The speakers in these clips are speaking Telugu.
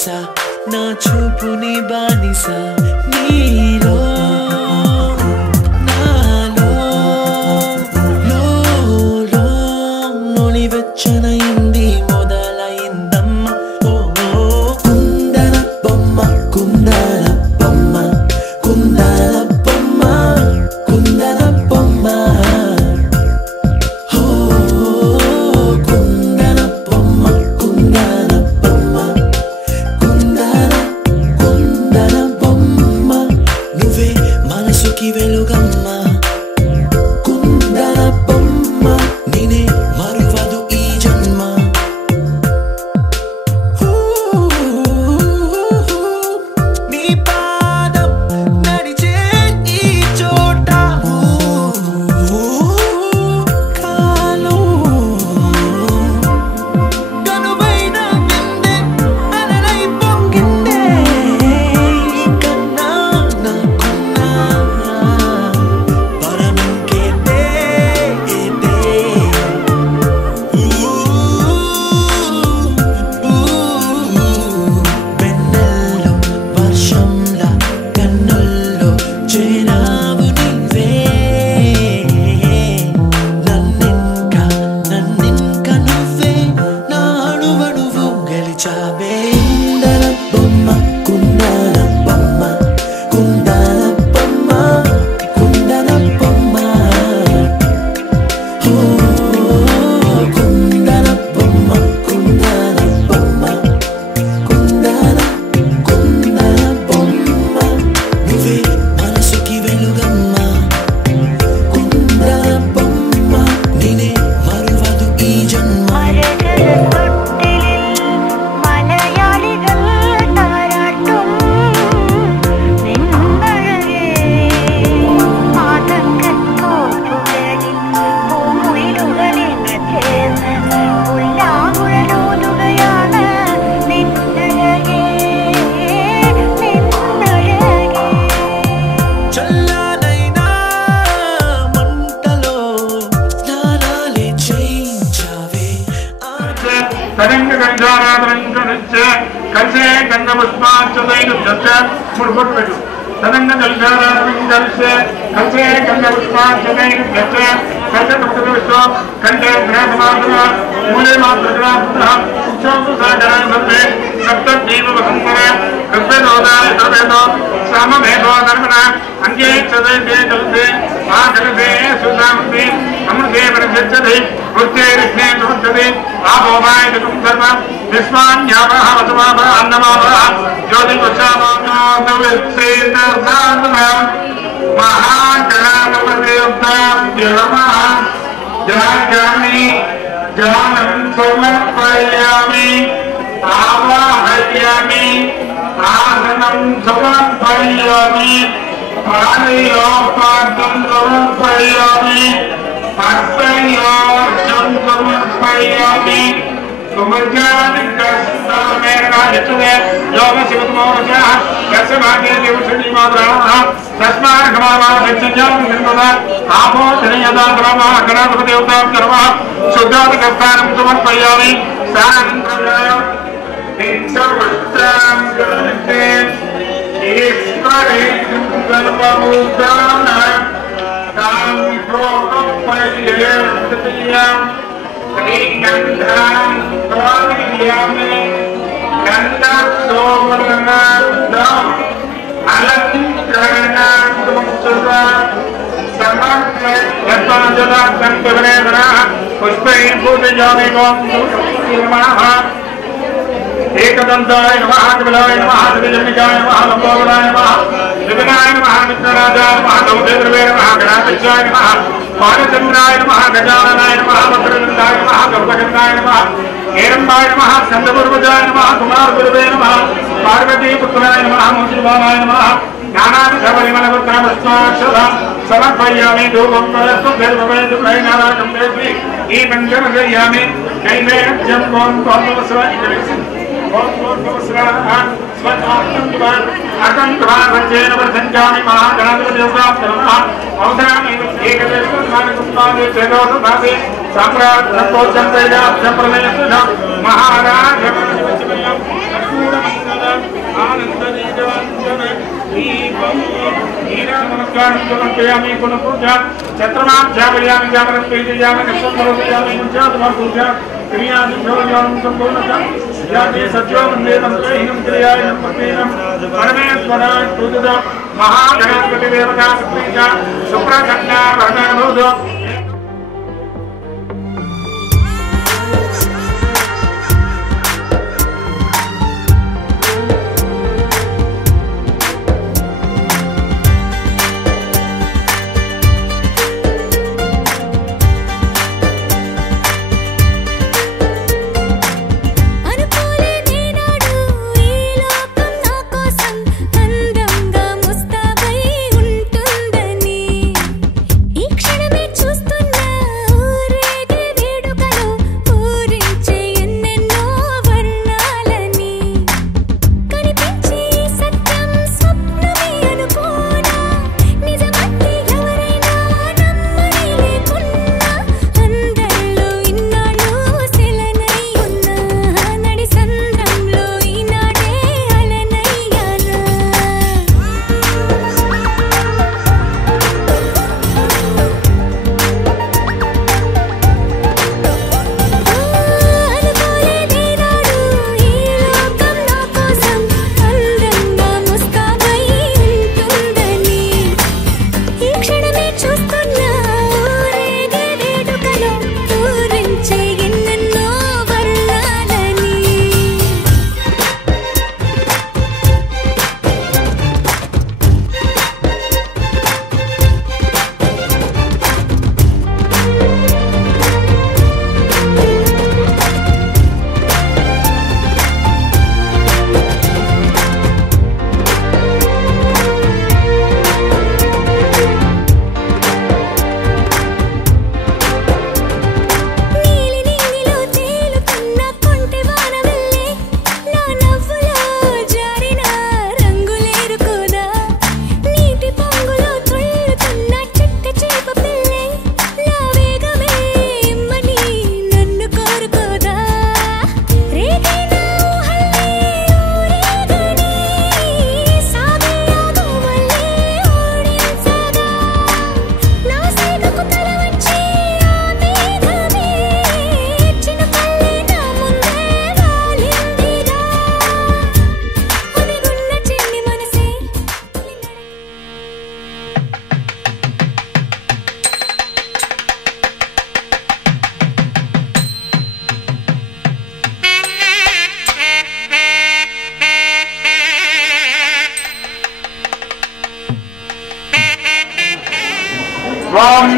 బానిసా నా చూపుని బానిసా నీలో నాలో లోలో నులివెచ్చనైంది మొదలైందమ్మ ఓ కుందన బొమ్మ కుందన బొమ్మ కుందన బొమ్మ కుందన బొమ్మ एकदंताय नमः कपिलाय नमः त्रिजन्निकाय नमः लंबोदराय नमः त्रिविनाय नमः विघ्नराजाय नमः गौदेन्द्रवे नमः गणाधीशाय नमः पाणचंद्राय नमः गजाननाय नमः वक्रतुंडाय नमः गौतगन्धाय नमः हेरम्बाय नमः स्कन्दपूर्वजाय नमः कुमारगुरुवे नमः पार्वतीपुत्राय नमः मूर्तिभावाय नमः ज्ञानाभिधपरिमलपुत्रमस्माक्षरं समर्पयामि धूपं परस्तु देववेदुप्रैनाराकं देवी ई पञ्चमदयामि नैवेद्यं त्वं त्वमस्वै अकंठेन प्रसंजामि महागणाधिपतियोगां नमः अवसरामि एकदेशमानकुम्भादे चेदोषधादे साम्राज्य संतोषं तेजाभ्यं प्रमेयसुधं महाराजं आनंदनीजवंदन दीपं हीरामनस्कारं समर्पयामि पुनः पूजा चन्द्रमां ध्यापयामि जागरणं पूजयामि नक्षत्रं मुञ्चात्मं पूजा क्रियादिभ्योऽयं सम्पूर्णं याते सत्यो वन्दे मन्त्रेणं क्रियायं पतेनं परमेश्वराय पूजितं महागणपतिदेवता पूजा सुप्रसन्ना भगवतो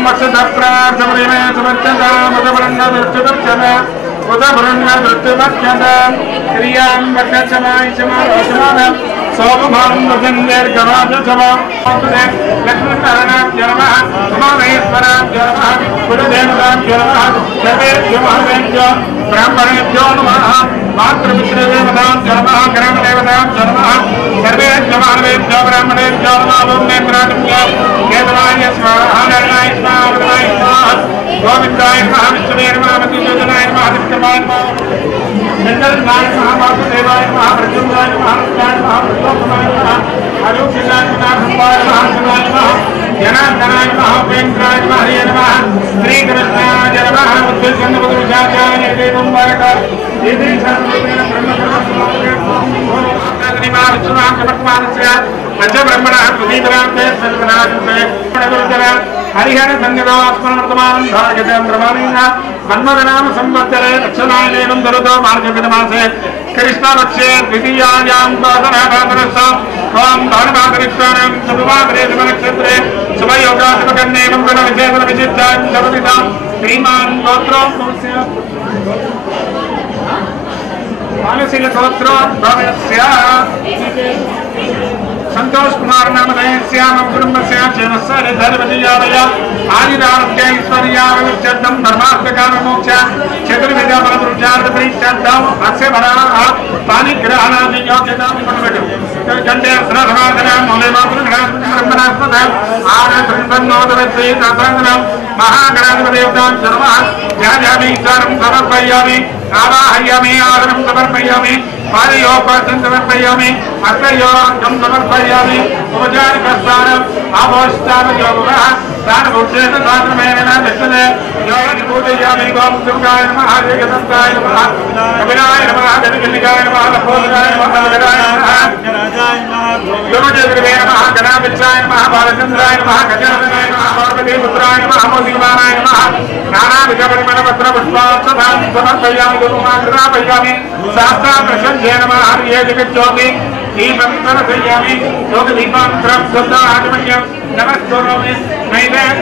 मक्षदप्रार्थमरिमे समर्चता मदवरण्डदृष्टिदक्षता उदवरण्डदृष्टिदक्षता क्रियां वर्षचमाय समारोचमान सोमभां वदन्यर्गवाचसमा लक्ष्मीनारायणाभ्यो नमः उमामहेश्वराभ्यो नमः कुलदेवताभ्यो नमः सर्वेभ्यो महादेभ्यो ब्राह्मणेभ्यो नमः मातृपितृदेवताभ्यो नमः ग्रामदेवताभ्यो नमः सर्वेभ्यो महादेभ्यो ब्राह्मणेभ्यो नमः ओं नेत्रादिभ्यो केतवाय स्वाहा नारायणाय स्वाहा वरदाय स्वाहा गोविन्दाय नमः विष्णुवे नमः मधुसूदनाय नमः दिव्यमाय नमः चन्द्रनाय नमः वासुदेवाय नमः प्रद्युम्नाय नमः रुद्राय नमः प्रद्योतमाय नमः आलोकिताय नमः धम्माय नमः शिवाय नमः जनार्दनाय नमः उपेन्द्राय नमः हरे नमः श्रीकृष्णाय नमः बुद्धिसन्नवदुषाचार्य देवं वरक इति सर्वेण पंचब्रह्मणः प्रदीपरान्ते सर्वनाशे हरिहर संगदास्मरणवर्तमानं भागजं ब्रह्मणेन मन्मथनाम संवत्सरे दक्षिणायनेनं दरुतो मार्गविदमासे कृष्णपक्षे द्वितीयायां पादनाभादरस्सां त्वां भानुभागरिष्टानां शुभवादरे शुभनक्षत्रे शुभयोगाशुभकर्णे मङ्गलविशेषणविशिष्टां शबदितां श्रीमान् गोत्रो मानसिक गोत्रोद्भवस्य संतोष कुमार नामधेयस्य मम कुटुम्बस्य क्षेमस्य धर्मजीयावय आयुरारोग्य ऐश्वर्याभिवृद्ध्यर्थं धर्मार्थकाममोक्ष चतुर्विध फलपुरुषार्थपरित्यर्थम् अस्य वराः पाणिग्रहणादि योग्यतां Gandhi Sravanam, Mulemapuram, Arasam, Nodavasi, Tasanam, Mahagranadevan, Sarva, Yajami, Saram, Savarpayami, Avahayami, Aram, Savarpayami, Pariyopatan, Savarpayami, Atayo, Jam Savarpayami, Ujan Kasanam, Avostam, Yoga, Sanabushan, Sanamana, Vishane, Yoga, Pudayami, Gom, Sukai, Mahajakasantai, Kavinai, Mahakanikai, Mahapokai, Mahakanikai, Yomajagri, Mahakanavichai, Mahabharachandrai, Mahakajanai, Mahabharati, Putrai, Mahamodivanai, Nana, Vikavimana, Pushpa, Sadam, Samarpayami, Gurumakra, Payami, Sasta, Prashan, Janama, Yajakajogi, Deepam, Sarasayami, Yoga Deepam, Tram, Sutta, Adamanyam, Namaskoromi, Naivan,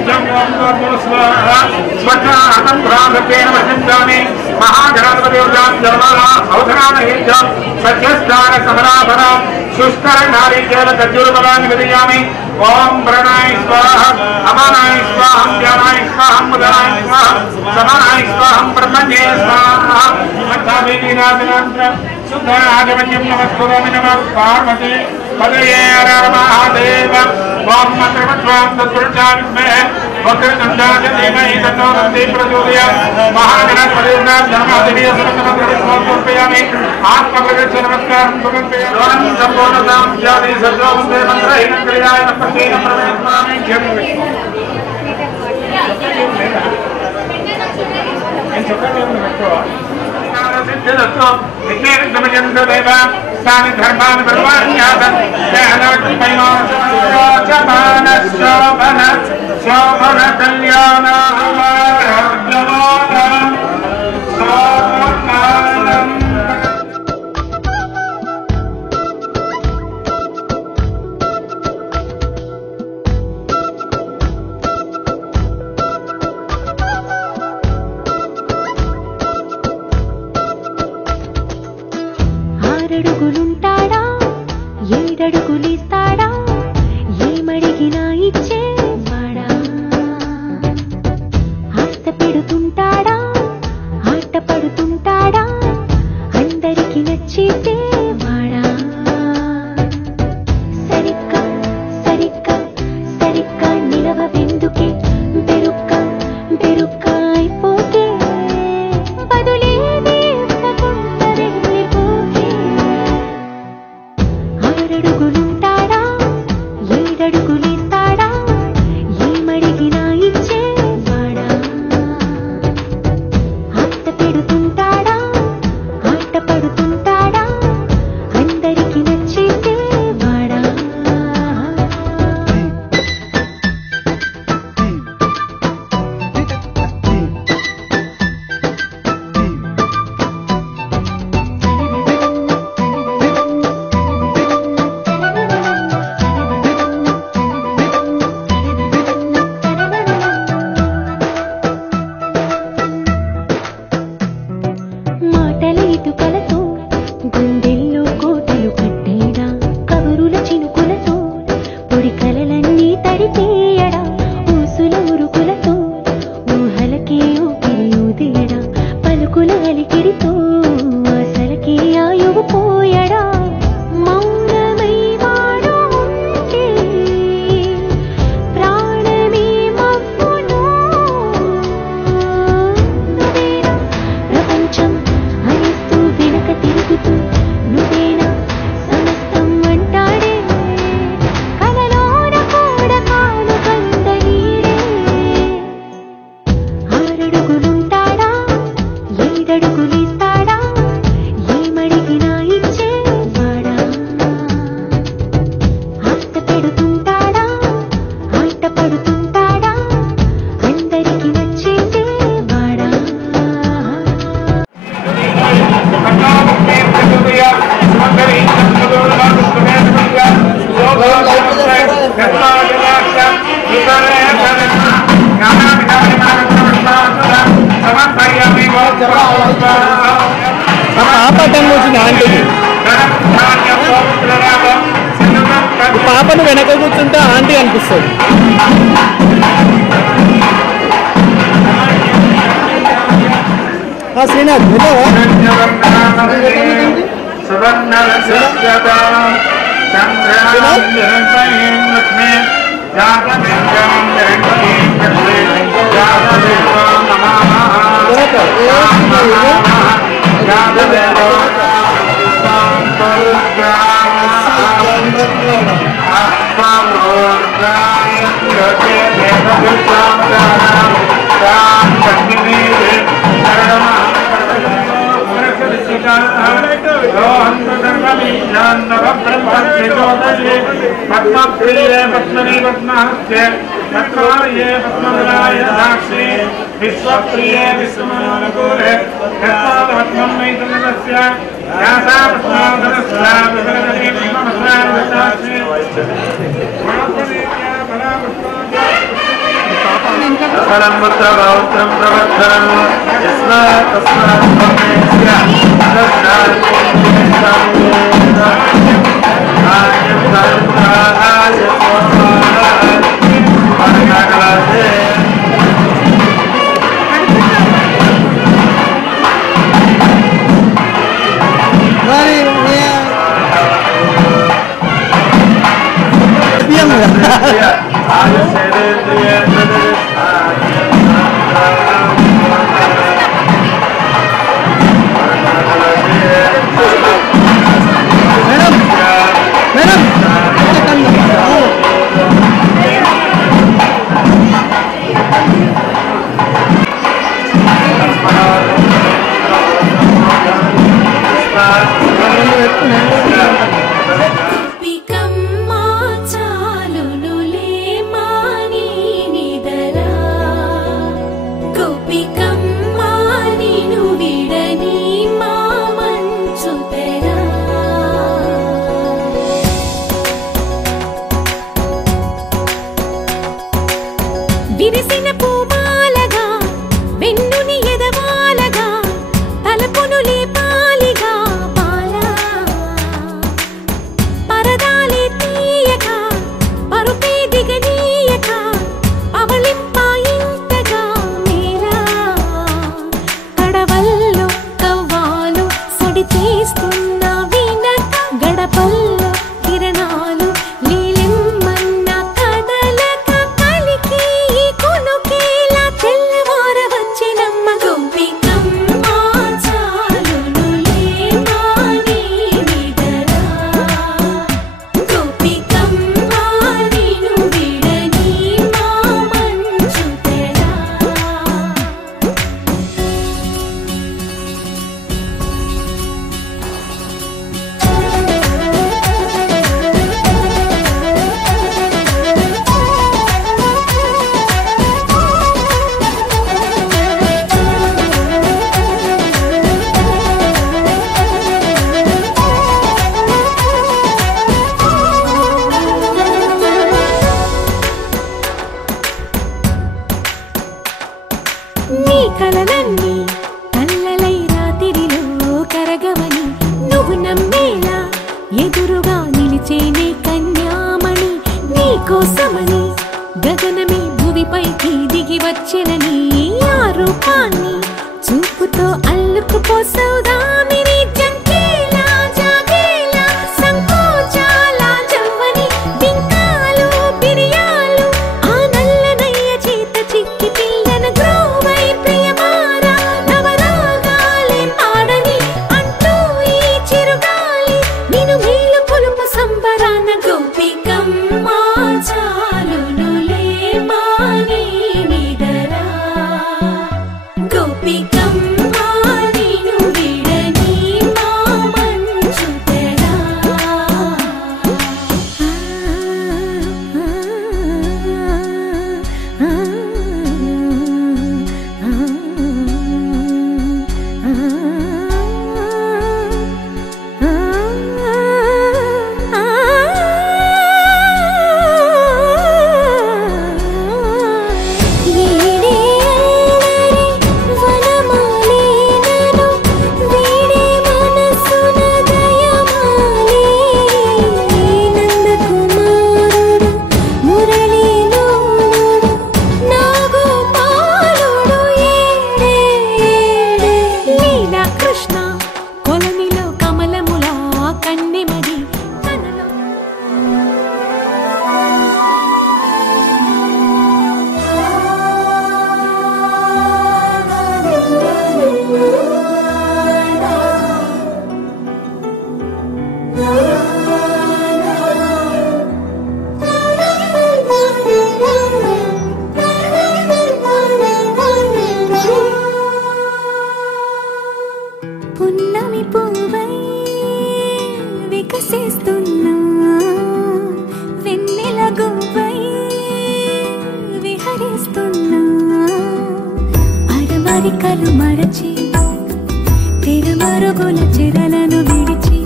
Swata, Atam, Pradapena, Vashindami, Mahaganapati, Jamala, Autana, Hijam, Sajastana, Samarapara, Suskara, Nari, Jala, Kajurabalan, Vidiyami, Om Pranai Swaha, Amanai Swaha, Dyanai Swaha, Mudanai Swaha, Samanai Swaha, Brahmanye Swaha, Matavini Radhanandra, Sudha Adamanyam Namaskoromi Namah Parvati, Padayera Mahadeva, Om Matramatvam, the Turjan Man, Vakrananda, Deva, Isanam, Prajulia, Mahaganapati, Dhammadini, Sanamadri, Atmagatan, Namaskar, Saponam, Jadi, Sadam, Mantra, Kriya, Patina, Pramani, Jim. Sani Dharman Varvanyadan, Janak Payon, Jabana, Shobana, Shobana Kalyana, Javana, Somanam. అడుగులుంటాడా ఏడడుగులిస్తాడా ఏమడిగినా ఇచ్చేవాడా ఆశ పెడుతుంటాడా ఆట పడుతుంటాడా అందరికి నచ్చేసేవాడా సరిగ్గా సరిగ్గా సరిగ్గా నిలవెందుకే బెరుక్క బెరుక్క అయిపోకే బదులేది అడుగులుంటాడా ఏడడుగులిస్తాడా ఏమడిగినా ఇచ్చేవాడా ఆశ పెడుతుంటాడా ఆట పడుతుంటాడా అందరికి నచ్చేసేవాడా గుండెల్లో కోటలు కట్టేడా కబురుల చినుకులతో పొడి కలలన్నీ తడిపేయడా ఊసుల ఉరుకులతో ఊహలకి ఊపిరి ఊదేయడా పలుకుల అలికిడితో అసలకి ఆయువు పోయడా మౌనమై వాడు ఉంటే ప్రాణమే మవ్వును నువ్వేనా ప్రపంచం అనిస్తూ వెనక తిరుగుతూ నువ్వేనా సమస్తం అంటాడే కలలోన కూడా కాను కంద నీరే ఆరడుగులుంటాడా ఏడడుగులిస్తాడా ఏమడిగినా ఇచ్చేవాడా ఆశ పెడుతుంటాడా ఆట పడుతుంటాడా అందరికి నచ్చేసేవాడా పాపటం వచ్చింది ఆంటీకి పాపను వెనక కూర్చుంటే ఆంటీ అనిపిస్తుంది. శ్రీనాథ్ पद्मप्रिये पद्मनी पद्महस्ते पद्मालये पद्मविलाय साक्षी विश्वप्रिये विश्वमानुकूले यत्पादपद्मं नैतन्यस्य यासा पद्माधनस्य विभजने पद्ममस्यानुसाक्षी महात्मनेत्या परापुष्पाद्या फलं वृत्तगौत्रं प्रवर्धनं यस्मात् तस्मात् ब्रह्मेस्य గోపికమ్మ చాలునులే మాని నిదరా పున్నమి పువ్వై వికసిస్తున్నా వెన్నెల గువ్వై విహరిస్తున్నా అరమరికలు మరచి తెరమరుగుల చెరలను విడిచి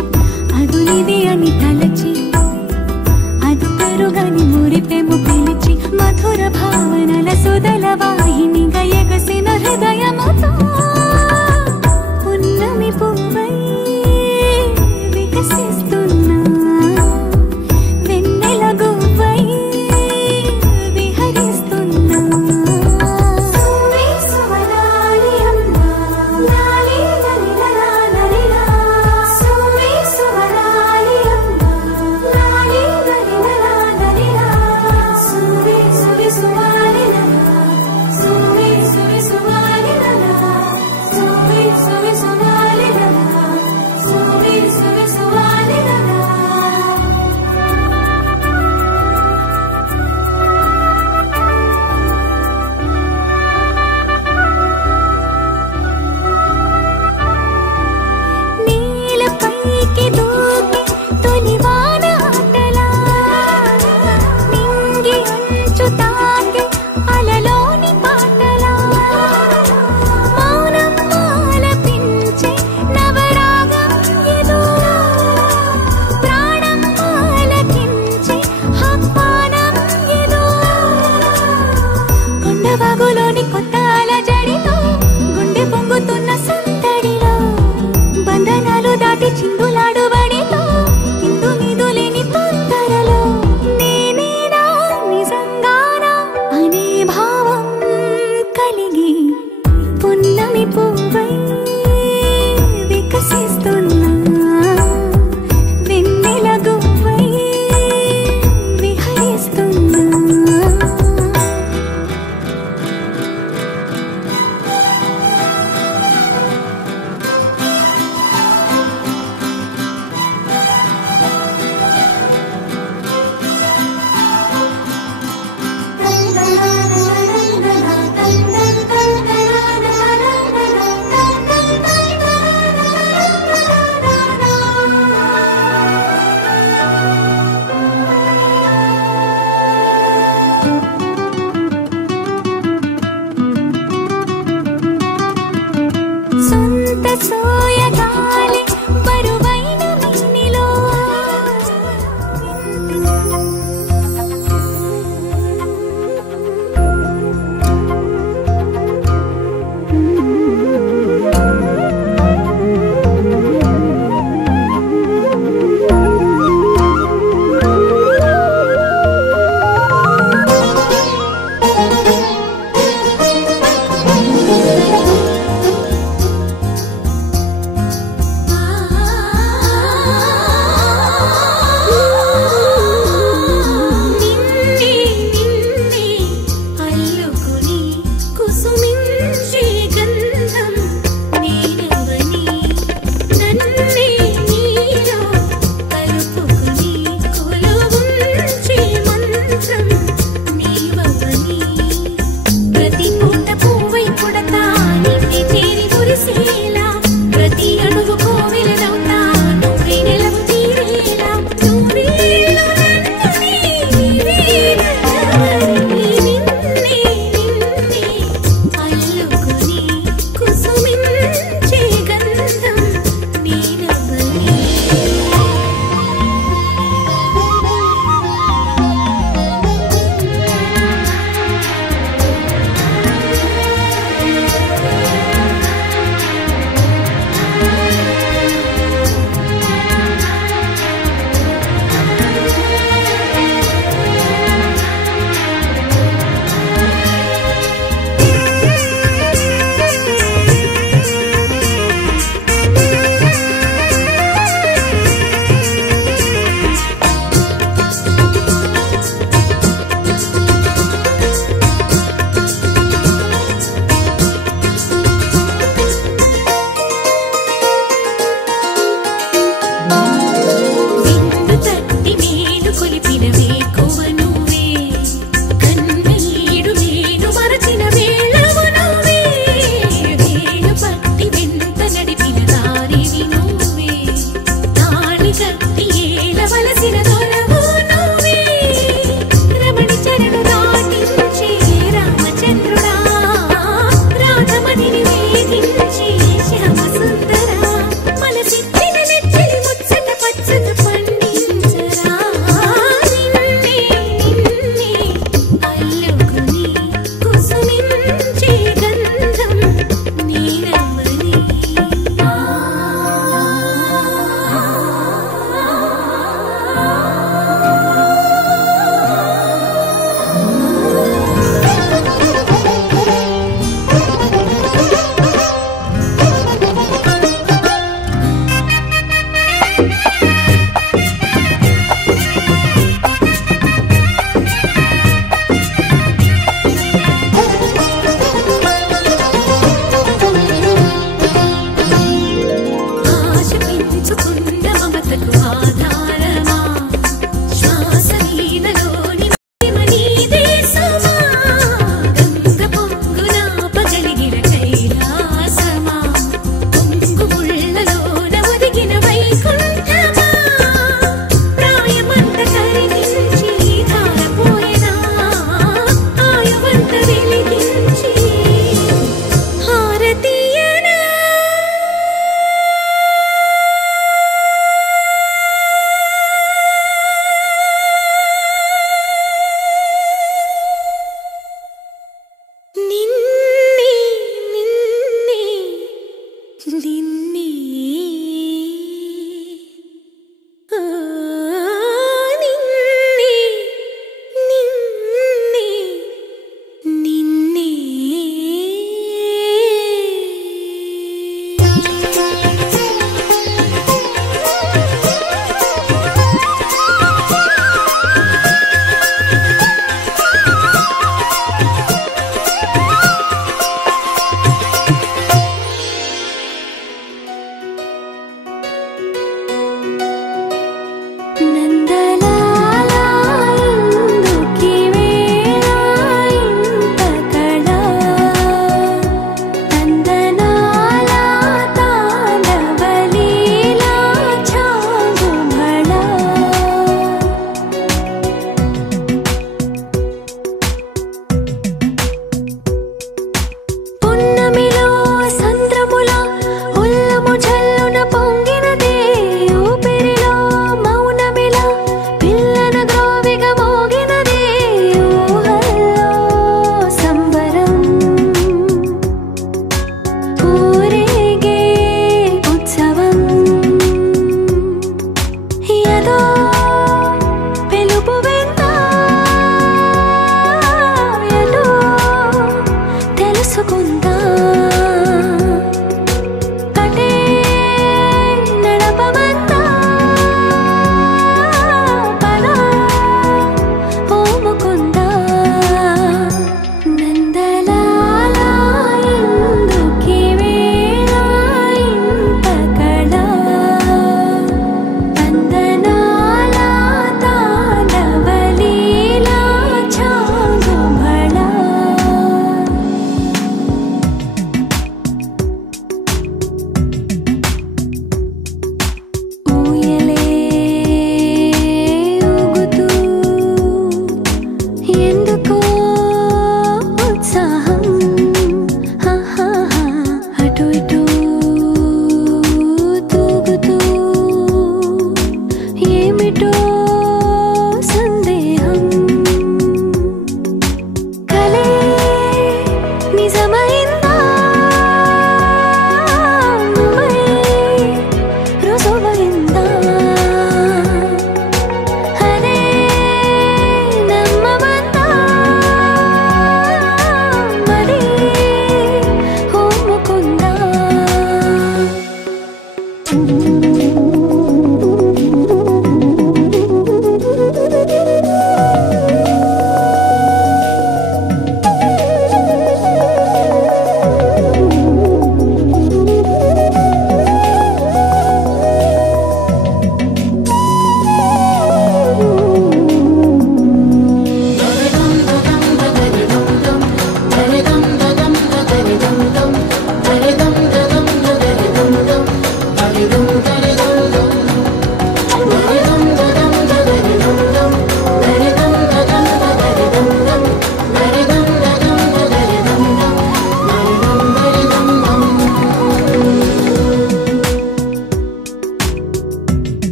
అదునిది అని తలచి అది పెరుగని మురిపెము పిలిచి మధుర భావనల సుదల వాహినిగా ఎగసిన హృదయముతో పున్నమి పువ్వై వికసిస్తున్నా వెన్నెల గువ్వై విహరిస్తున్నా సువి సువనాలి అమ్మా లాలి లలిలా లలిలా సువి సువనాలి అమ్మా లాలి లలిలా లలిలా సువి సువి సువాలి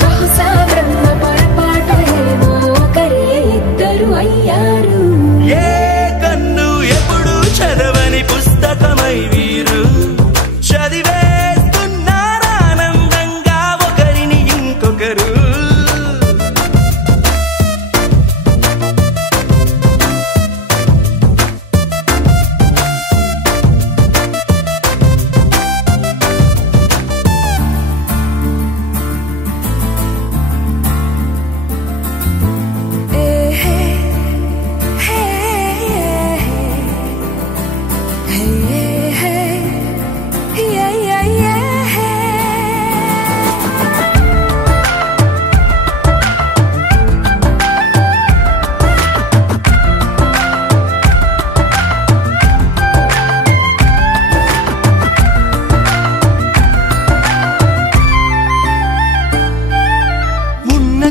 బహుశా బ్రహ్మ పొరపాటు ఏమో ఒకరే ఇద్దరు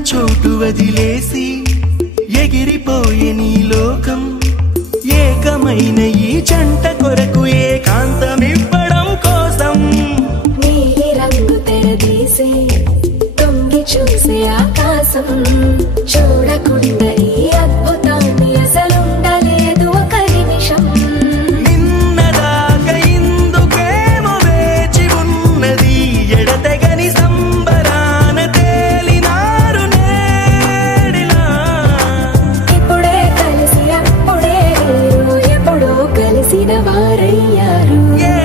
చోటు వదిలేసి ఎగిరిపోయే నీ లోకం ఏకమైన ఈ జంట కొరకు ఏకాంతమివ్వడం కోసం నీలి రంగు తెరదీసి తొంగి చూసే ఆకాశం చూడకుండా ఈ అద్భుతాన్ని అసలుండలేదు ఒక నిమిషం నిన్నదాకా ఇందుకేమో వేచి ఉన్నది ఎడతెగని సంబరాన తేలినారు నేడిలా ఇప్పుడే కలిసి అప్పుడే వీరు ఎప్పుడో కలిసిన వారయ్యారు ఏ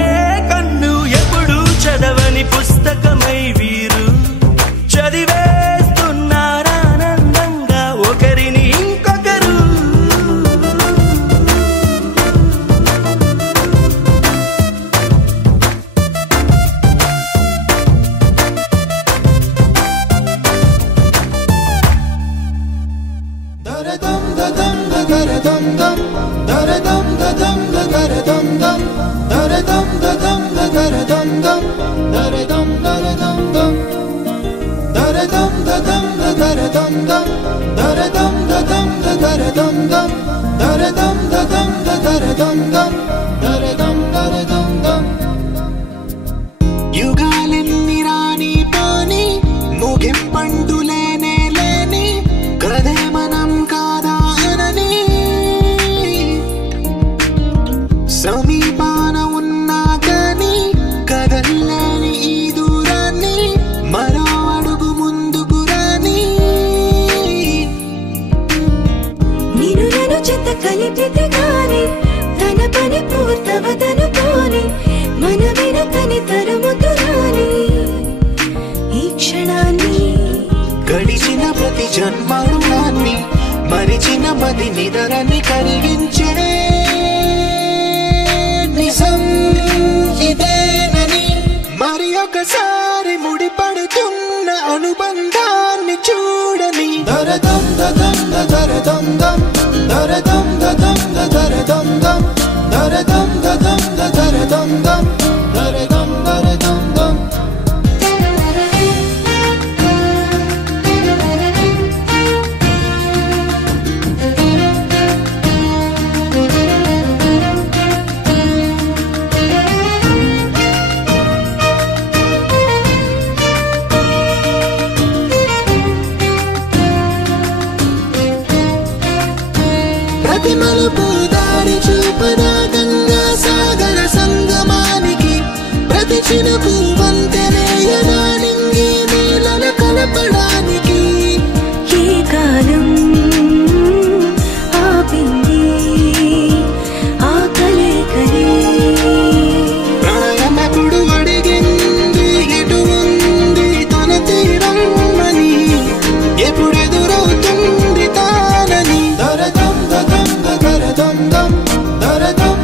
కన్ను ఎప్పుడు చదవని పుస్తకమై వీరు చదివేస్తున్నారానందంగా ఒకరిని ఇంకొకరు దరదం దదం దరదం దం దరదం దదం దరదం దం దరదం దదం దరదం దం దరదం దరదం దం దరదం దదం దరదం దం దరదం దదం దరదం దం దరదం దదం దరదం దం దరదం దరదం దం యుగాలెన్ని రాని పోని ముగింపండు లేనే లేని కదే మనం కాదా అనని సమీపాన ఉన్నా కానీ కదల్లేని ఈ దూరాన్ని మరో అడుగు ముందుకు రాని నిన్ను నన్ను చెత్త కలిపితే గాని తన పని పూర్తవదనుకోని మన వెనుకని తరుముతురాని ఈ క్షణాన్ని గడిచిన ప్రతి జన్మరుణాన్ని మరిచిన మది నిదరని కలిగించే నిజం ఇదేనని మరి ఒకసారి ముడిపడుతున్న అనుబంధాన్ని చూడని దరదం దదం దరదం దం దరదం దదం దరదం దం దరదం దదం దరదం దం దరదం దరదం దం ప్రతి మలుపు దారి చూపదా గంగా సాగర సంగమానికి ప్రతి చినుకు వంతెనేయదా నింగి నీళ్ళను కలపడానికి ఈ కాలం ఆపింది ఆ కలే ప్రణయనకుడు అడిగింది ఎటు ఉంది తన తీరమ్మని ఎప్పుడెదురవుతుంది తానని దరదం దదం దరదం దం దరదం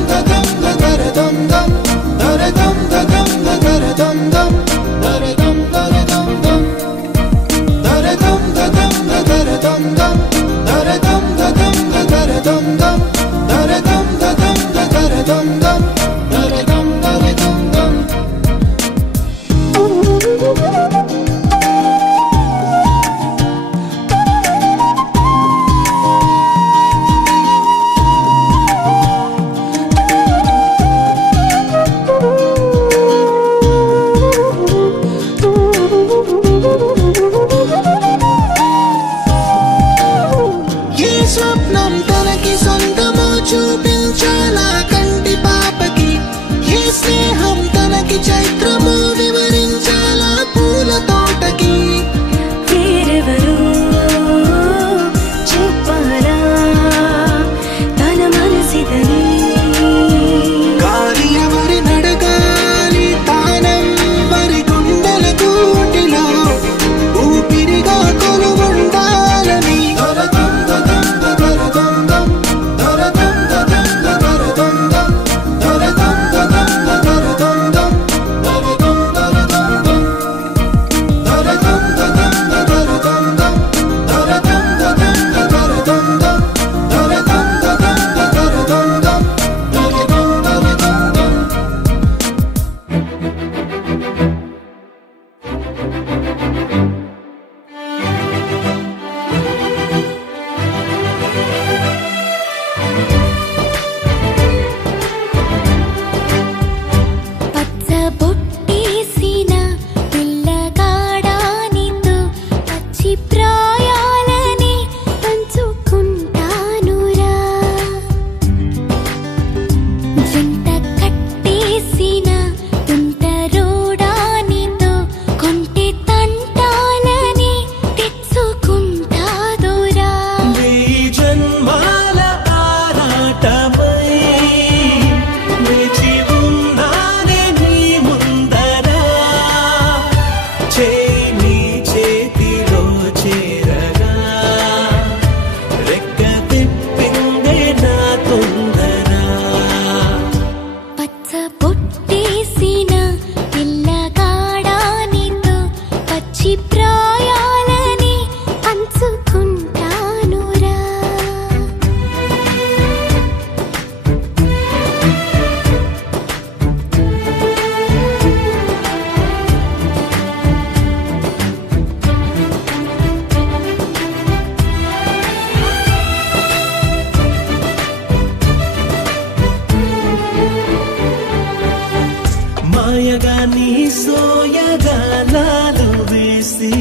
సోయగాలాలు వేసి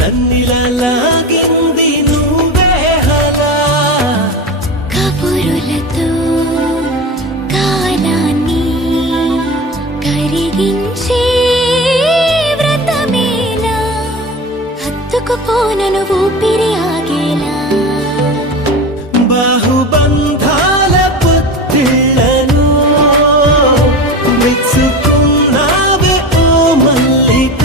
నన్నిలా లాగింది నువ్వే హలా కబురులతో కాలాన్ని కరిగించే వ్రతమేలా హత్తుకుపోనను ఊపిరి ఆగేలా బాహుబంధాల పొత్తిళ్లను మెచ్చుకున్నావే ఓ మల్లిక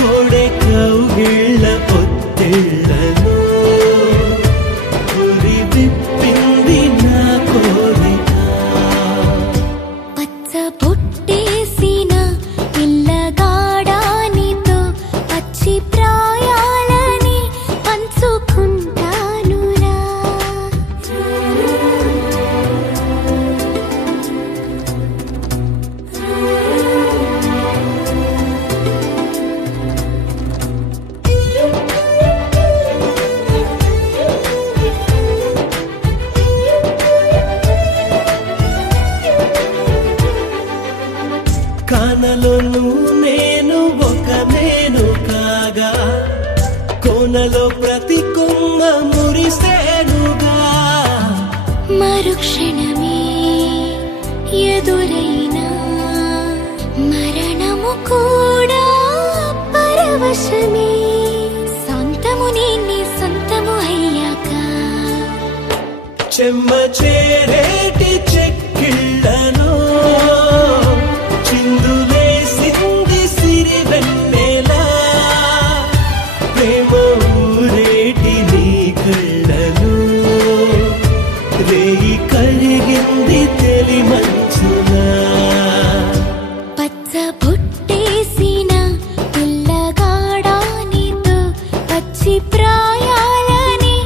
కోడె కౌగిళ్ళ పొత్తిళ్లను ఉరి విప్పింది నా కోరిక పచ్చ బొట్టేసిన పిల్లగాడానితో పచ్చి ప్రాయాలని పంచుకుంటానురా కానలోను నేను ఒక నేను కాగా కోనలో ప్రతి కొమ్మ మురిసేనుగా మరుక్షణమే ఎదురైనా మరణము కూడా పరవశమే సొంతము నీ సొంతము అయ్యాక చెమ్మ చేరేటి చెక్కిళ్ళను చిందులేసింది సిరి వెన్నెలా ప్రేమ ఊరేటి నీ కళ్ళను రేయి కరిగింది తెలి మంచులా పచ్చ బొట్టేసిన పిల్లగాడానితో పచ్చి ప్రాయాలని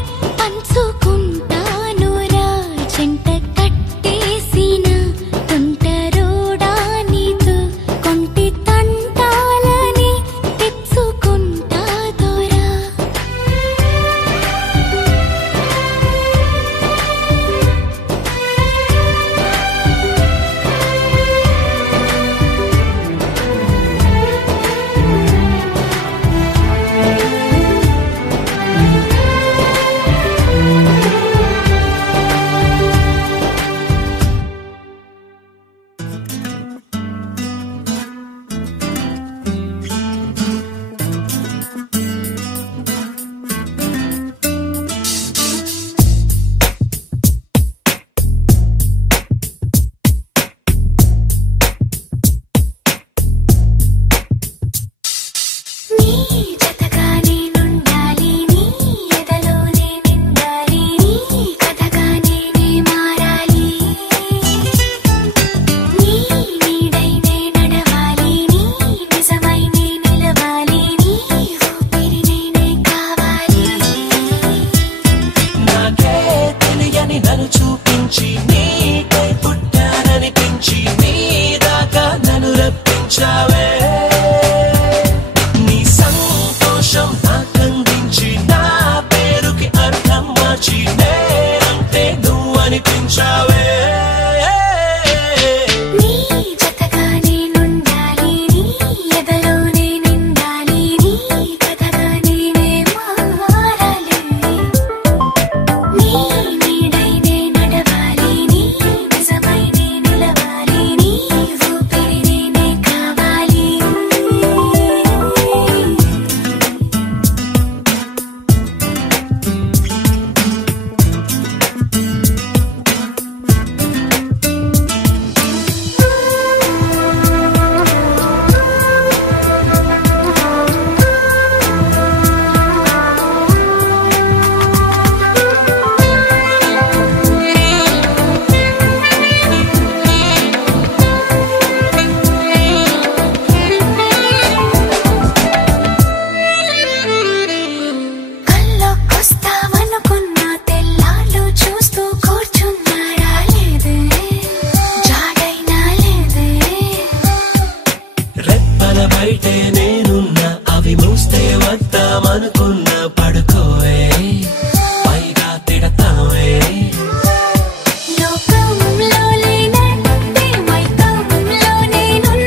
పంచుకుంటానురా చెంట కట్టేసిన తుంటరోడానితో కొంటి తంటాలని తెచ్చుకుంటా దొరా నీ జతగా నేనుండాలి నీ ఎదలోనే నిండాలి నీ కథగా నేనే మారాలి నీ నీడై నే నడవాలి నీ నిజమై నే నిలవాలి నీ ఊపిరి నేనే కావాలి నాకే తెలియని నన్ను చూపించి నీకై పుట్టాననిపించి నీ దాకా నన్ను రప్పించావే నీ సంతోషం నాకందించి నా పేరుకి అర్థం మార్చి నేనంటే నువ్వు అనిపించావే నీ జతగా నేనుండాలి నీ ఎదలోనే నిండాలి నీ కథగా నేనే మారాలి నీ నీడై నే నడవాలి నీ నిజమై నే నిలవాలి నీ ఊపిరి నేనే కావాలి కల్లోకొస్తావనుకున్నా తెల్లాళ్ళు చూస్తూ కూర్చున్నాడా లేదే జాడైనా లేదే రెప్పల బయటే నేనున్నా అవి మూస్తే వద్దామనుకున్నా పడుకోవే పైగా తిడతావే లోకంలో లేనంటే మైకంలో నేనున్నా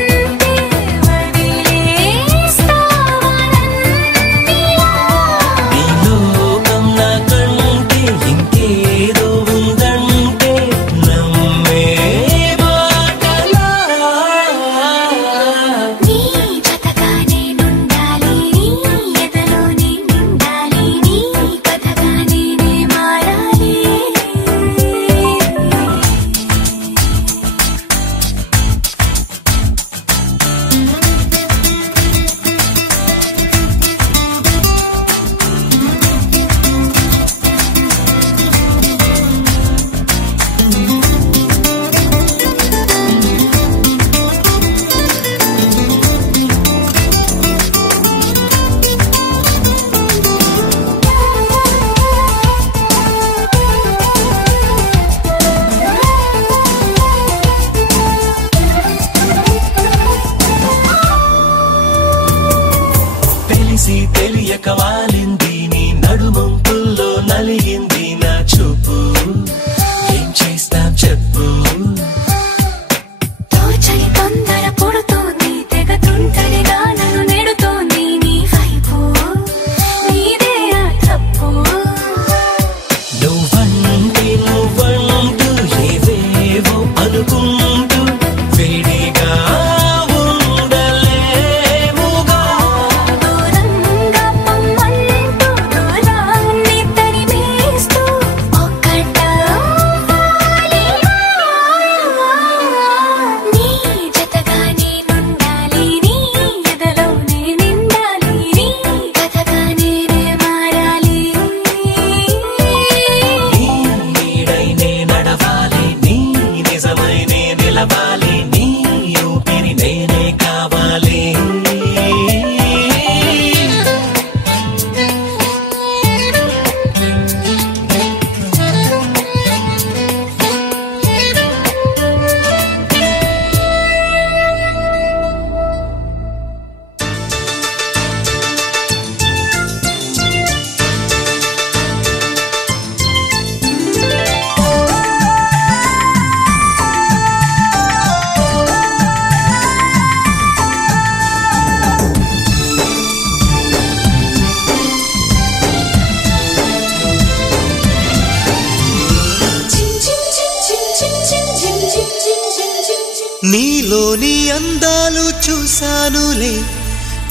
నీలోని అందాలు చూసానులే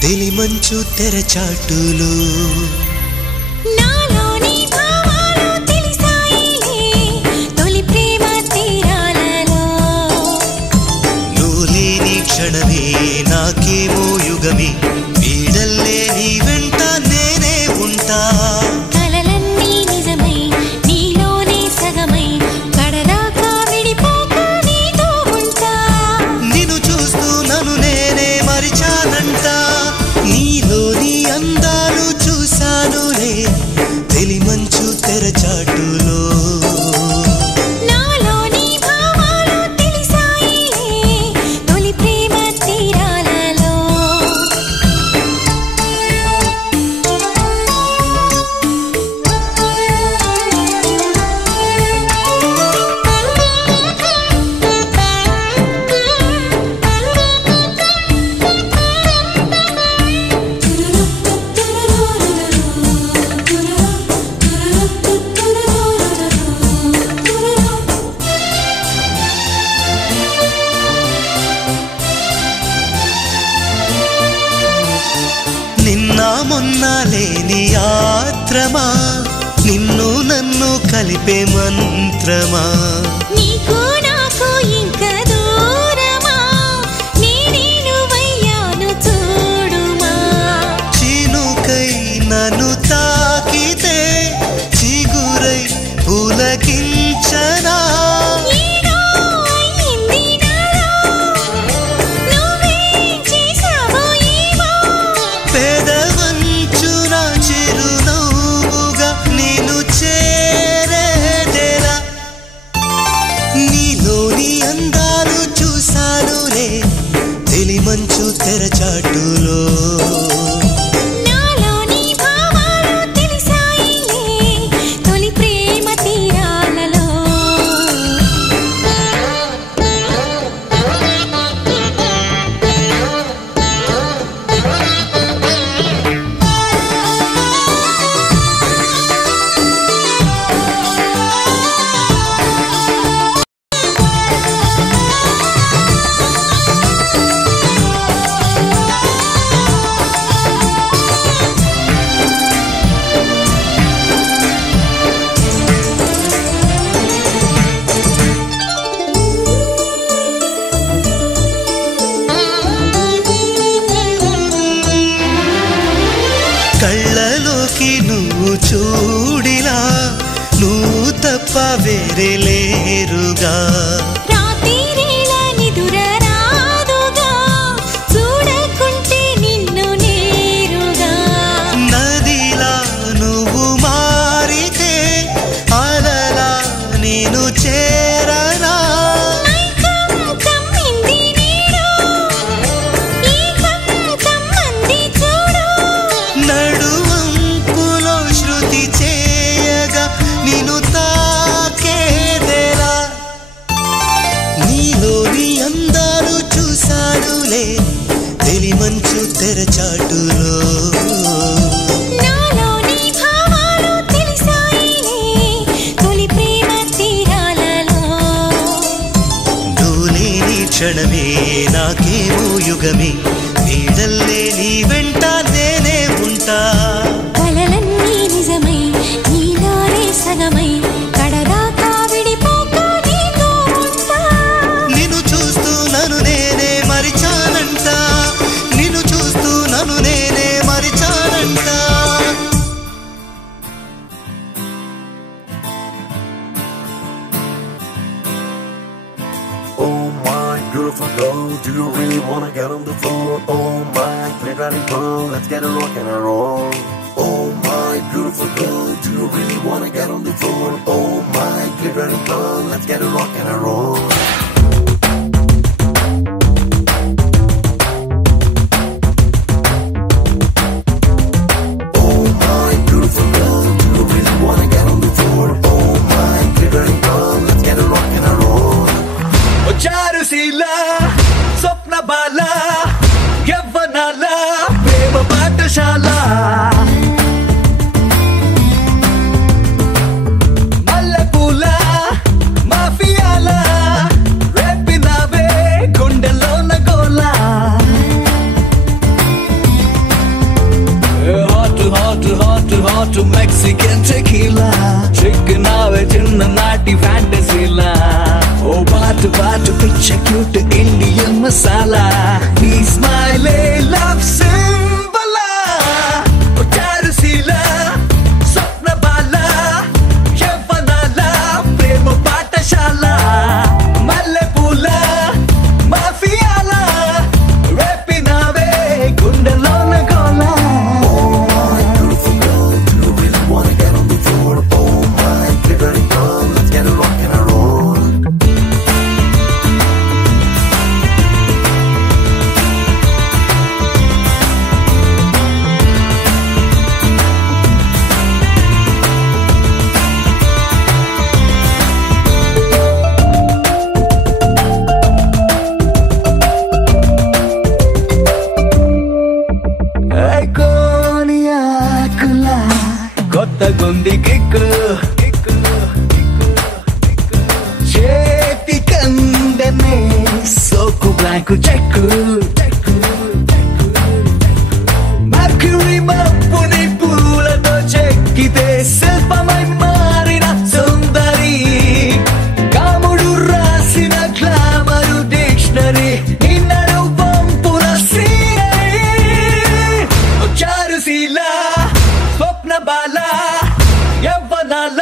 తెలిమంచు తెరచాటులో నాలోని భావాలు తెలిసాయిలే తొలి ప్రేమ తీరాలలో నువ్వు లేని క్షణమే నాకేమో యుగమే వీడల్లే నీ వెంట నేనే ఉంటా కలలన్నీ నిజమై నీలోనే సగమై కడదాకా విడిపోక నీతో ఉంటా నిన్ను చూస్తూ నన్ను నేనే మరిచానంట నీలోని అందాలు చూసానులే తెలిమంచు తెరచాటులో నాలోని భావాలు తెలిసాయిలే తొలి ప్రేమ తీరాలలో నిన్న మొన్న లేని యాత్రమా నిన్ను నన్ను కలిపే మంత్రమా నీకు నాకు ఇంక దూరమా నేను వయ్యాను చూడుమా చినుకై నన్ను తాకితే చిగురై పులకించనా ఏదో అయింది నాలో నువ్వేం చేసావో ఏమో పెదవంచున చిరునవ్వుగా నిన్ను చేరేదెలా నీలోని అందాలు చూసానులే తెలిమంచు తెరచాటులో నాలోని భావాలు తెలిసాయిలే తొలి ప్రేమ తీరాలలో కళ్ళలోకి నువ్వు చూడిలా నువ్వు తప్ప వేరే లేరుగా రాత్రిరేళ నిదుర రాదుగా చూడకుంటే నిన్ను నేరుగా నదిలా నువ్వు మారితే అలలా నేను చేరనా మైకం కమ్మింది నీడు ఈ కమ్మంది చూడు నడువంపులో శృతి చేయగా నిన్ను తాకేదెలా నీలోని అందాలు చూసానులే తెలిమంచు తెరచాటులో నాలోని భావాలు తెలిసాయిలే తొలి ప్రేమ తీరాలలో నువ్వులేని క్షణమే నాకేమో యుగమే వీడల్లే నీ వెంట నేనే ఉంటా కలలన్నీ నిజమై నీలోనే సగమై కడదాకా విడిపోక నీతో ఉంటా నిన్ను చూస్తూ నన్ను నేనే మరిచానంట నిన్ను చూస్తూ నన్ను నేనే మరిచానంట Oh my beautiful girl, do you really wanna get on the floor? Oh my pretty girl, let's get a rock and a roll. Oh my beautiful girl, do you really wanna get on the floor? Oh my pretty girl, let's get a rock and a roll. Oh my beautiful girl, do you really wanna get on the floor? Oh my pretty girl, let's get a rock and a roll. Charusheela స్వప్న బాల యవ్వనాల ప్రేమ పాఠశాల మల్లెపూల మాఫియాల హాట్ మెక్సికన్ టెకీలా చికెన్ అవే చిన్న నాటి ఫ్యాంటసీలా ఓ బాటు బాటు పిచ్చ క్యూట్ ఇండియన్ మసాలా నీ స్మైలే లవ్ సింబలా ఓ చారుశీలా స్వప్న బాల యవ్వనాల ప్రేమ పాఠశాల మల్లె పూల మాఫియాల రేపినావే గుండెలోన గోలా కొత్త గుంది కిక్కు చేతి కందనే సోకు బ్లాంకు చెక్కు మర్క్యూరీ మప్పుని పూలతో చెక్కితే శిల్పమై మారిన సుందరి కాముడు రాసిన గ్లామరు డిక్షనరీ నిన్నడు పంపున చారుశీల స్వప్న బాల యవ్వనాల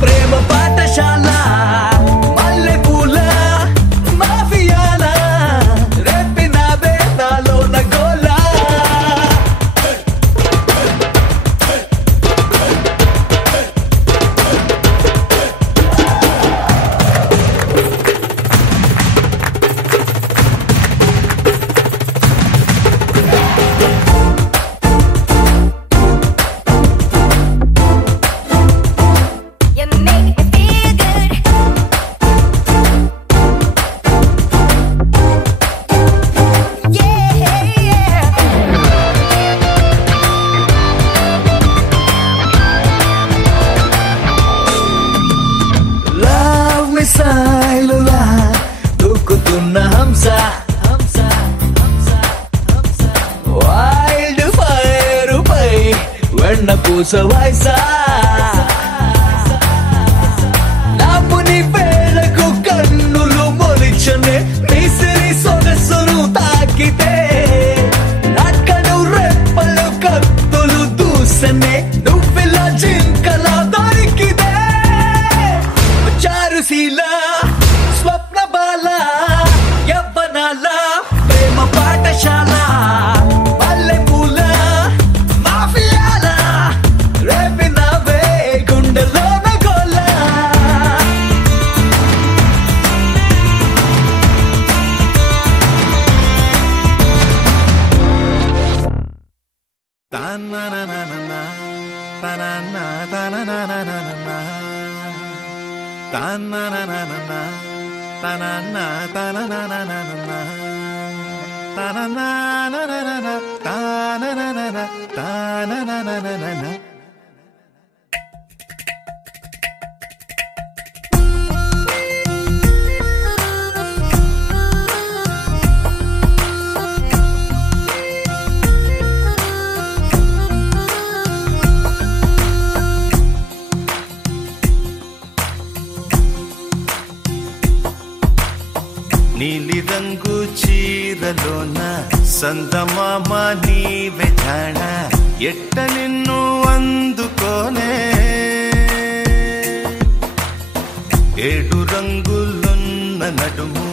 ప్రేమ పాఠశాల మల్లె పూల మాఫియాల రేపినావే నాలోన గోలా You make me feel good. Yeah, yeah. Love మిసైలులా దూకుతున్న హంస వైల్డ్ ఫైర్ పై వెన్న పూస వయసా నాముని వేళకు కన్నులు మొలిచనే మిసిరి సొగసును తాకితే నక్కను రెప్పలు కత్తులు దూసనే నువ్విలా జింకలా దొరికితే చారుశీల స్వప్న బాల యవ్వనాల ప్రేమ పాఠశాల మల్లె పూల మాఫియాల రేపినావే గుండెలోన గోలా నీలి రంగు చీరలోన సందమామ నీవే జాణ ఎట్ట నిన్ను అందుకోనే ఏడు రంగులున్న నడుము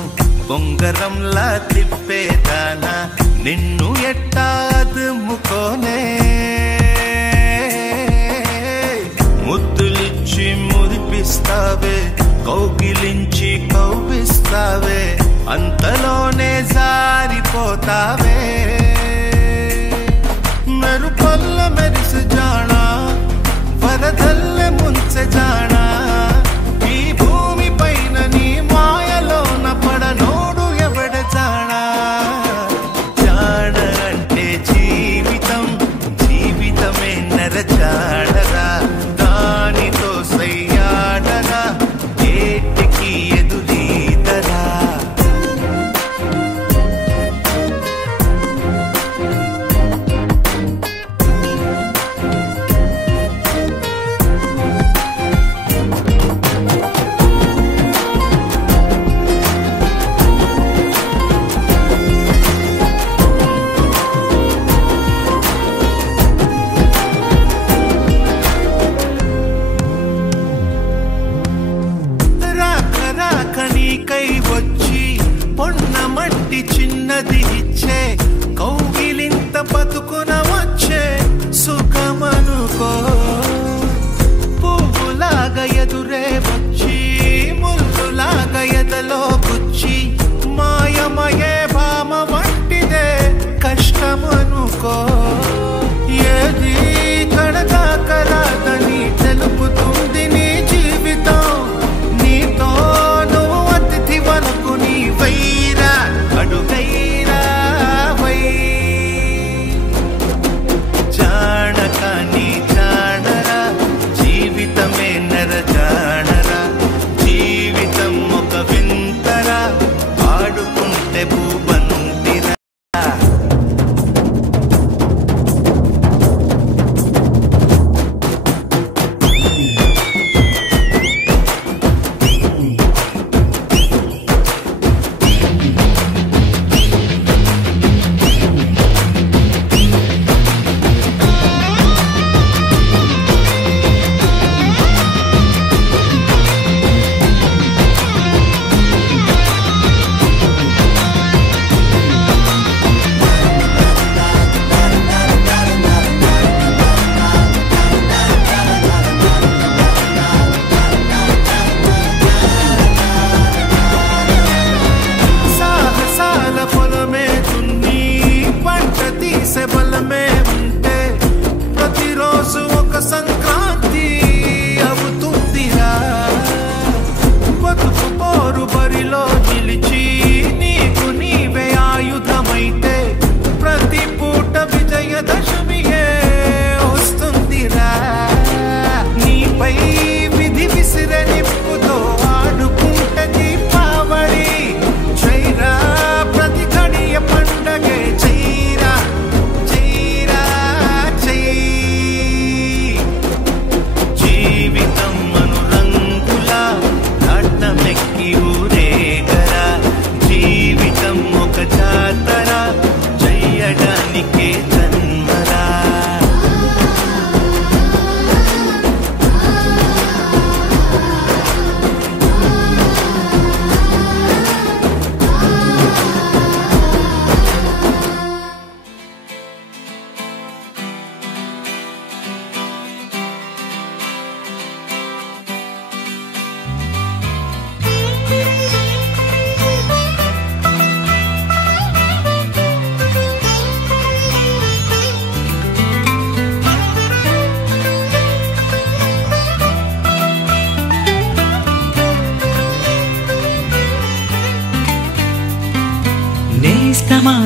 బొంగరంలా తిప్పేదానా నిన్ను ఎట్టా అదుముకోనే ముద్దులిచ్చి మురిపిస్తావే కౌగిలించి కౌగిస్తావే అంతలోనే జారిపోతావే మెరుపల్ల మెరిసి జానా వరదల్లె ముంచె జానా ఈ భూమి పైన నీ మాయలోన పడనోడు ఎవడ జానా జాన అంటే జీవితం జీవితమే నరజాడరా దానితో సయ్యాడరా ఏటికి ఎదురీదరా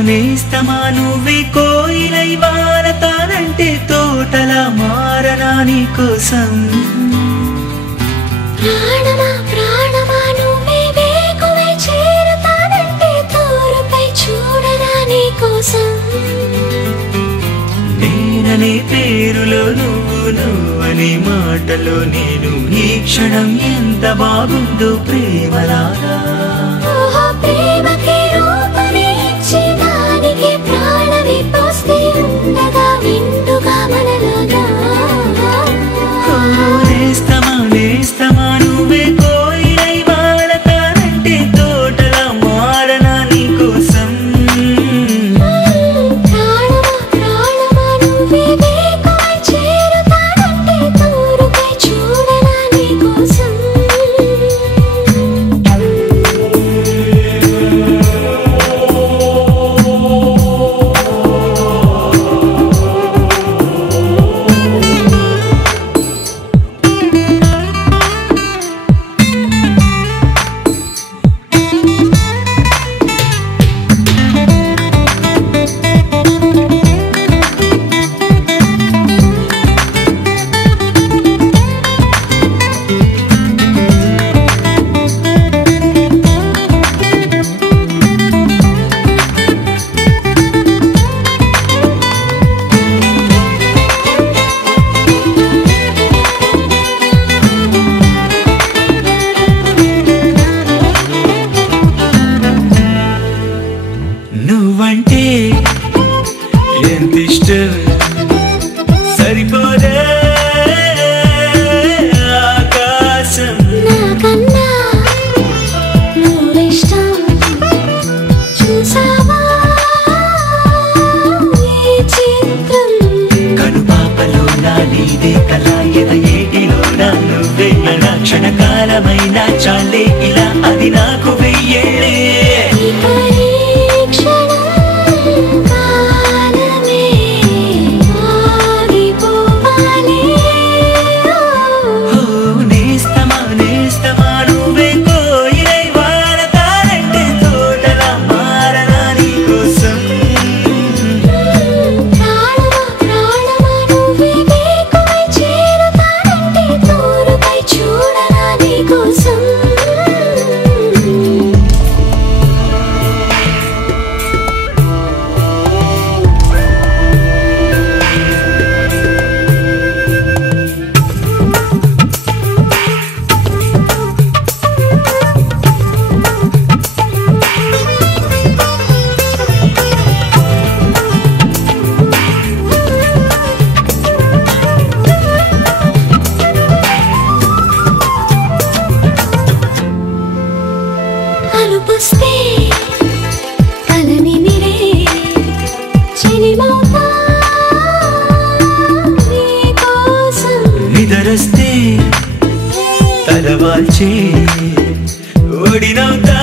నేస్తమా నువ్వే కోయిలై వారతానంటే తోటలా మారనా నీ కోసం ప్రాణమా ప్రాణమా నువ్వే వేకువై చేరతానంటే తోరుపై చూడనా నీ కోసం నేననే పేరులో నువ్వని మాటలో నేను ఈ క్షణం ఎంత బాగుందో ప్రేమలాగా ప్రేమకి రూపమే ఇచ్చి దానికి ప్రాణమి పోస్తే ఉండగా విండుగా మనలాగా నేస్తమా నేస్తమా నువ్వే కోయిలై వాడతానంటే తోటలా మారనా నీ కోసం ప్రాణమా ప్రాణమా నువ్వే వేకువై చేరతానంటే తోరుపై చూడనా నీ కోసం నువ్వంటే ఎంత ఇష్టం సరిపోదే ఆకాశం నాకన్నా నువ్విష్టం చూసావా ఈ చిత్రం కనుపాపలో నా నీదే కళ ఎద ఏటిలో నా నువ్వే నా క్షణకాలమైన చాలే ఇలా అది నాకు వెయ్యేళ్ళే ఈ పరీక్షణం కాలమే ఆగిపోవాలి నేస్తమా నేస్తమా నువ్వే కోయిలై వాడతానంటే తోటలా మారనా నీ కోసం ప్రాణమా ప్రాణమా నువ్వే వేకువై చేరతానంటే తోరుపై చూడనా నీ కోసం అలుపుస్తే కలని మిరే చిలిమౌతా నీ కోసం నిదరస్తే తలవాల్చే ఒడినవుతా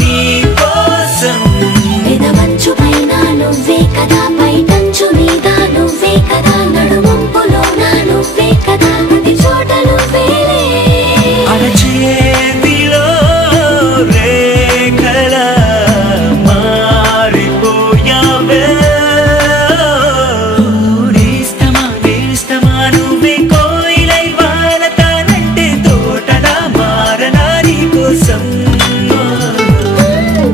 నీ కోసం పెదవంచు పైన నువ్వే కదా పైటంచు మీద నువ్వే కదా నడుమంపులోన నువ్వే కదా ప్రతి చోట నువ్వేలే అరచేతిలో రేఖల మారిపోయావే నేస్తమా నేస్తమా నువ్వే కోయిలై వాడతానంటే తోటలా మారనా నీ కోసం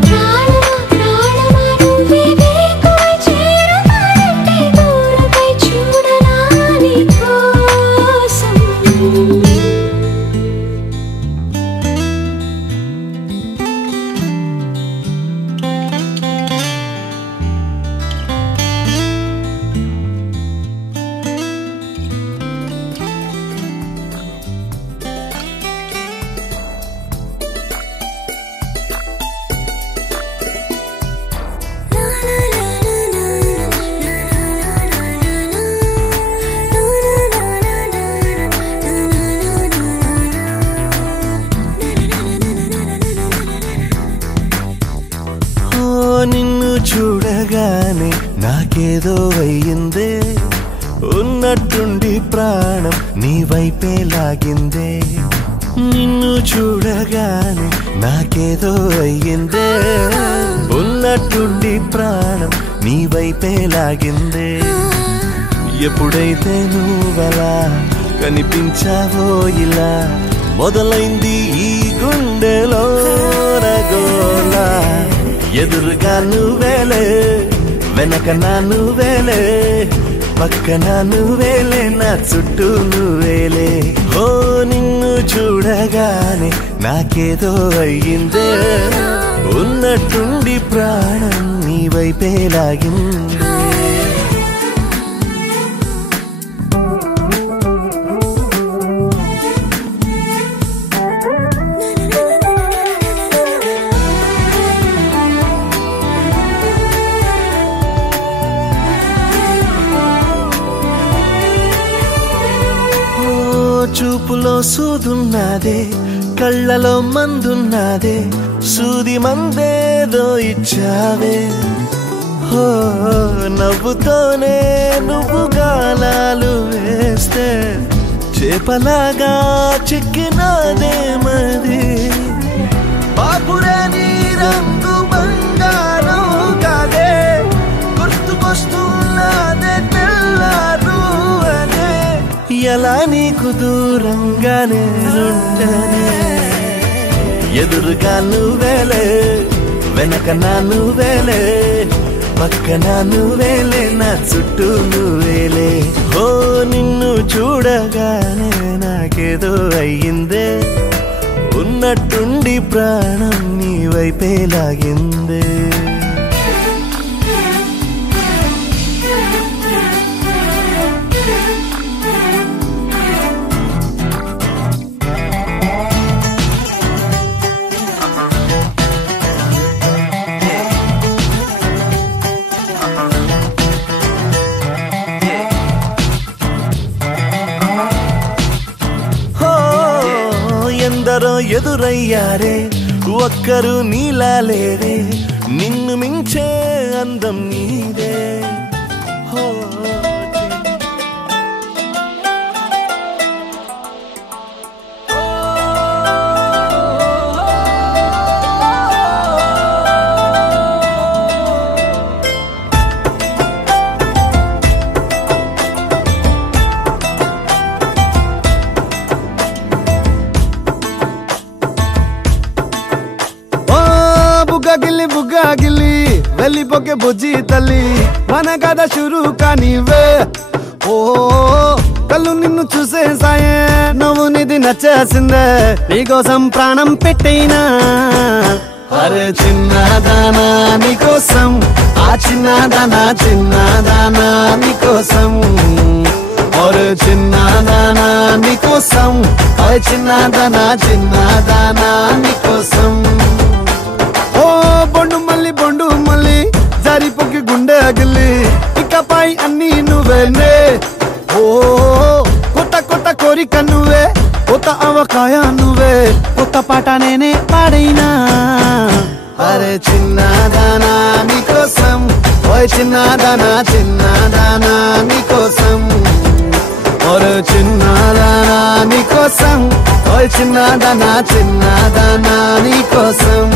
ప్రాణమా ప్రాణమా నువ్వే వేకువై చేరతానంటే తోరుపై చూడనా నీ కోసం నిన్ను చూడగానే నాకేదో అయ్యిందే ఉన్నట్టుండి ప్రాణం నీ వైపే లాగిందే నిన్ను చూడగానే నాకేదో అయ్యిందే ఉన్నట్టుండి ప్రాణం నీ వైపే లాగిందే ఎప్పుడైతే నువ్వలా కనిపించావో ఇలా మొదలైంది ఈ గుండెలో రగోలా ఎదురుగా నువ్వేలే వెనక నా నువ్వేలే పక్కన నువ్వేలే నా చుట్టూ నువ్వేలే ఓ నిన్ను చూడగానే నాకేదో అయ్యిందే ఉన్నట్టుండి ప్రాణం నీ వైపే లాగిందే చూపులో సూదున్నదే కళ్ళలో మందున్నదే సూది మందేదో ఇచ్చావే హో నవ్వుతోనే నువ్వు గాలాలు వేస్తే చేపలాగా చిక్కినాదే మది బాపురే నీ రంగు బంగారం కాదే గుర్తుకొస్తున్నదే తెల్లారు అనే ఎలా నీకు దూరంగానే ఉండనే ఎదురుగా నువ్వేలే వెనక నా నువ్వేలే పక్కన నువ్వేలే నా చుట్టూ నువ్వేలే ఓ నిన్ను చూడగానే నాకేదో అయ్యిందే ఉన్నట్టుండి ప్రాణం నీ వైపే లాగిందే ఎందరో ఎదురయ్యారే ఒక్కరు నీలా లేరే నిన్ను మించే అందం నీదే బుగ్గాగిల్లి వెళ్ళిపోకే బుజ్జి తల్లి మన కథ షురు కానివే ఓ కళ్ళు నిన్ను చూసేసాయే నువ్వు నిధి నచ్చేసిందే నీకోసం ప్రాణం పెట్టైనా అరే చిన్నదానా నీకోసం ఆ చిన్నదానా చిన్నదానా నీకోసం ఒరే చిన్నదానా నీకోసం ఓ చిన్నదానా చిన్నదానా నీకోసం బొండు మళ్ళీ జారిపోకి గుండె అగిలి ఇకపై అన్ని నువ్వేనే ఓ కొత్త కొత్త కోరిక నువ్వే కొత్త అవకాయ నువ్వే కొత్త పాట నేనే పాడైనా అరే చిన్నదానా నీకోసం ఓయ్ చిన్నదానా చిన్నదానా నీకోసం ఒరే చిన్నదానా నీకోసం ఓయ్ చిన్నదానా చిన్నదానా నీకోసం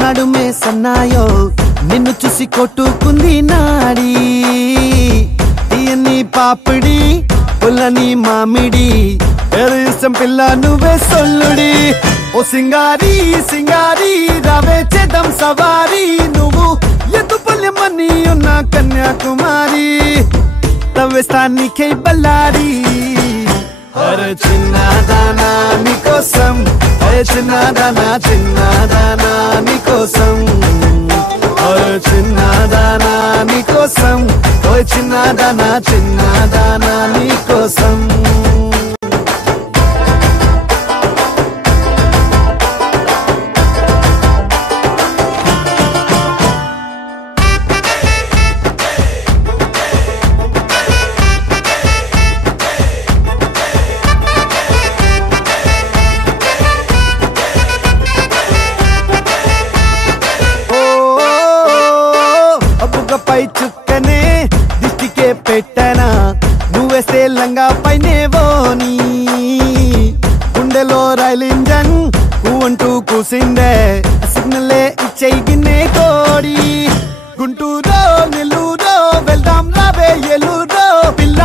నడుమే సన్నాయో నిన్ను చూసి కొట్టుకుంది నాడి తీయని పాపిడి పుల్లని మామిడి ఏరు ఇష్టం పిల్ల నువ్వే సొల్లుడి ఓ సింగారి సింగారి రావే చేద్దాం సవారి నువ్వు ఎత్తుపల్లెమని ఉన్న కన్యాకుమారి తవ్వేస్తానికై బల్లారి అరే చిన్నదానా నీకోసం అరే చిన్నదానా చిన్నదానా నీకోసం అరే చిన్నదానా నీకోసం చిన్నదానా చిన్నదానా నీకోసం పై చుక్కనే దిష్టికే పెట్టనా నువ్వేస్తే లంగా పైనేవోని గుండెలో రైలు ఇంజన్ అంటూ కూసిందే సిగ్నలే ఇచ్చేగిన్నే కోడి గుంటూరో నెల్లూరో వెళ్దాం రావే ఎల్లూరో పిల్ల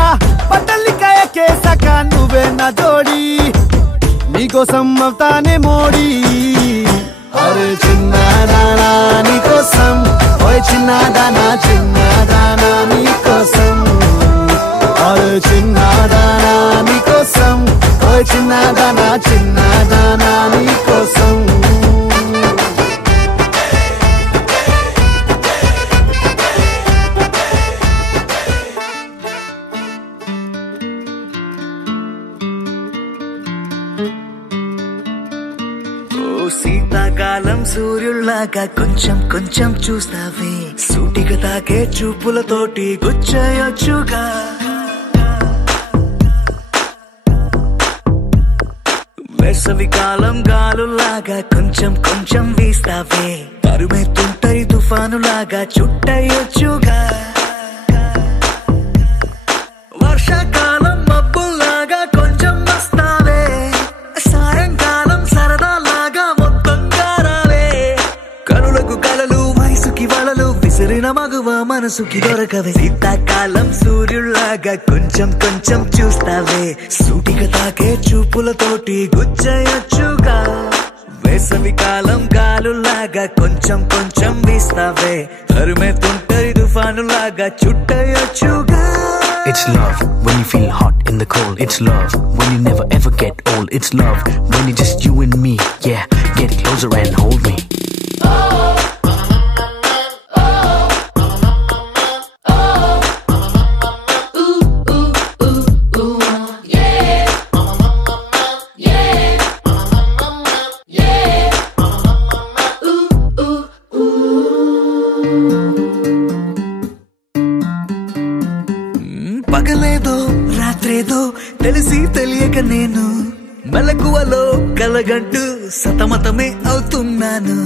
పట్టలికాయ కేసాక నువ్వే నా జోడి నీకోసం అవుతానే మోడీ అరే చిన్నదానా నీకోసం ఓయ్ చిన్నదానా చిన్నదానా నీకోసం అరే చిన్నదానా నీకోసం ఓయ్ చిన్నదానా చిన్నదానా నీకోసం శీతాకాలం సూర్యుల్లాగా కొంచెం కొంచెం చూస్తావే సూటిగా తాకే చూపులతోటి గుచ్చయొచ్చుగా వేసవికాలం గాలులాగా కొంచెం కొంచెం వీస్తావే తరుమెత్తుంటాయి తుఫానులాగా చుట్టయొచ్చుగా వర్షాకాలం మబ్బుల్లాగా కొంచెం వస్తావే సాయంకాలం సరదాలాగా మొత్తంగా రావే కనులకు కలలు వయసుకి వలలు విసిరిన మగువ మనసుకి దొరకవే శీతాకాలం సూర్యుల్లాగా కొంచెం కొంచెం చూస్తావే సూటిగా తాకే చూపులతోటి గుచ్చయొచ్చుగా వేసవికాలం గాలులాగా కొంచెం కొంచెం వీస్తావే తరుమెత్తుంటాయి తుఫానులాగా చుట్టయొచ్చుగా It's love when you feel hot in the cold. It's love when you never ever get old. It's love when it's just you and me. Yeah, get closer and hold me. పగలేదో రాత్రేదో తెలిసి తెలియక నేను మెలకువలో కలగంటూ సతమతమే అవుతున్నాను